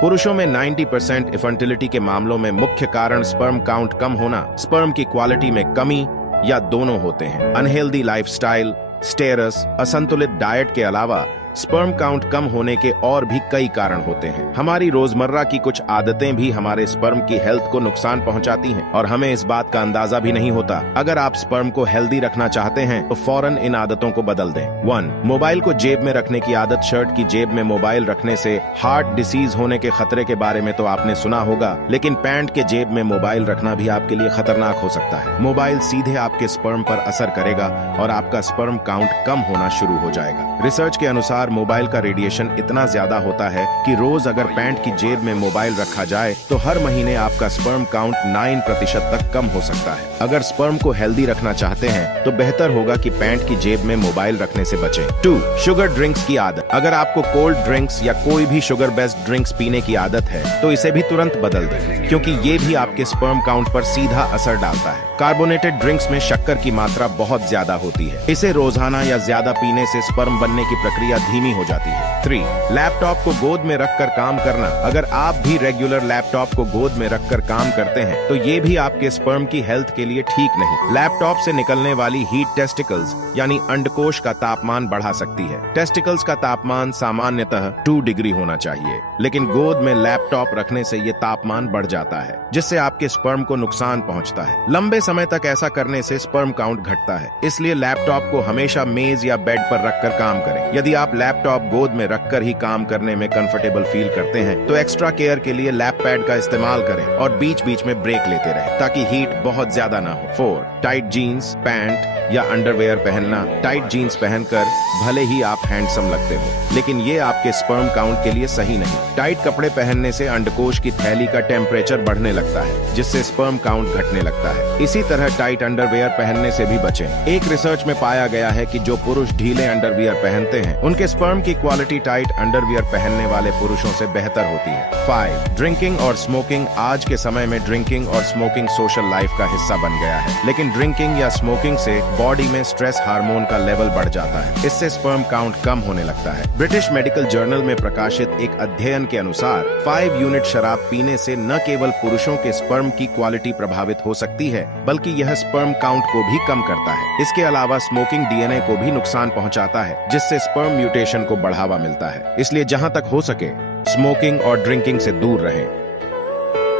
पुरुषों में 90% इफर्टिलिटी के मामलों में मुख्य कारण स्पर्म काउंट कम होना, स्पर्म की क्वालिटी में कमी या दोनों होते हैं। अनहेल्दी लाइफस्टाइल, स्टेरस, असंतुलित डाइट के अलावा स्पर्म काउंट कम होने के और भी कई कारण होते हैं। हमारी रोजमर्रा की कुछ आदतें भी हमारे स्पर्म की हेल्थ को नुकसान पहुंचाती हैं और हमें इस बात का अंदाजा भी नहीं होता। अगर आप स्पर्म को हेल्दी रखना चाहते हैं तो फौरन इन आदतों को बदल दें। 1. मोबाइल को जेब में रखने की आदत। शर्ट की जेब में मोबाइल रखने से हार्ट डिसीज होने के खतरे के बारे में तो आपने सुना होगा, लेकिन पैंट के जेब में मोबाइल रखना भी आपके लिए खतरनाक हो सकता है। मोबाइल सीधे आपके स्पर्म पर असर करेगा और आपका स्पर्म काउंट कम होना शुरू हो जाएगा। रिसर्च के अनुसार मोबाइल का रेडिएशन इतना ज्यादा होता है कि रोज अगर पैंट की जेब में मोबाइल रखा जाए तो हर महीने आपका स्पर्म काउंट 9% तक कम हो सकता है। अगर स्पर्म को हेल्दी रखना चाहते हैं तो बेहतर होगा कि पैंट की जेब में मोबाइल रखने से बचें। 2. शुगर ड्रिंक्स की आदत। अगर आपको कोल्ड ड्रिंक्स या कोई भी शुगर बेस्ड ड्रिंक्स पीने की आदत है तो इसे भी तुरंत बदल दें, क्योंकि ये भी आपके स्पर्म काउंट पर सीधा असर डालता है। कार्बोनेटेड ड्रिंक्स में शक्कर की मात्रा बहुत ज्यादा होती है। इसे रोजाना या ज्यादा पीने से स्पर्म बनने की प्रक्रिया धीमी हो जाती है। 3. लैपटॉप को गोद में रखकर काम करना। अगर आप भी रेगुलर लैपटॉप को गोद में रखकर काम करते हैं तो ये भी आपके स्पर्म की हेल्थ के लिए ठीक नहीं। लैपटॉप से निकलने वाली हीट टेस्टिकल्स यानी अंडकोश का तापमान बढ़ा सकती है। टेस्टिकल्स का तापमान सामान्यतः 2 डिग्री होना चाहिए, लेकिन गोद में लैपटॉप रखने से ये तापमान बढ़ जाता है, जिससे आपके स्पर्म को नुकसान पहुंचता है। लंबे समय तक ऐसा करने से स्पर्म काउंट घटता है, इसलिए लैपटॉप को हमेशा मेज या बेड पर रखकर काम करें। यदि आप लैपटॉप गोद में रखकर ही काम करने में कंफर्टेबल फील करते हैं तो एक्स्ट्रा केयर के लिए लैप पैड का इस्तेमाल करें और बीच बीच में ब्रेक लेते रहें ताकि हीट बहुत ज्यादा ना हो। 4. टाइट जीन्स, पैंट या अंडरवेयर पहनना। टाइट जीन्स पहनकर भले ही आप हैंडसम लगते हो, लेकिन ये आपके स्पर्म काउंट के लिए सही नहीं। टाइट कपड़े पहनने से अंडकोश की थैली का टेम्परेचर बढ़ने लगता है, जिससे स्पर्म काउंट घटने लगता है। इसी तरह टाइट अंडरवेयर पहनने से भी बचें। एक रिसर्च में पाया गया है कि जो पुरुष ढीले अंडरवियर पहनते हैं उनके स्पर्म की क्वालिटी टाइट अंडरवियर पहनने वाले पुरुषों से बेहतर होती है। 5. ड्रिंकिंग और स्मोकिंग। आज के समय में ड्रिंकिंग और स्मोकिंग सोशल लाइफ का हिस्सा बन गया है, लेकिन ड्रिंकिंग या स्मोकिंग से बॉडी में स्ट्रेस हार्मोन का लेवल बढ़ जाता है। इससे स्पर्म काउंट कम होने लगता है। ब्रिटिश मेडिकल जर्नल में प्रकाशित एक अध्ययन के अनुसार 5 यूनिट शराब पीने से न केवल पुरुषों के स्पर्म की क्वालिटी प्रभावित हो सकती है, बल्कि यह स्पर्म काउंट को भी कम करता है। इसके अलावा स्मोकिंग डीएनए को भी नुकसान पहुंचाता है, जिससे स्पर्म म्यूटेशन को बढ़ावा मिलता है। इसलिए जहां तक हो सके स्मोकिंग और ड्रिंकिंग से दूर रहें।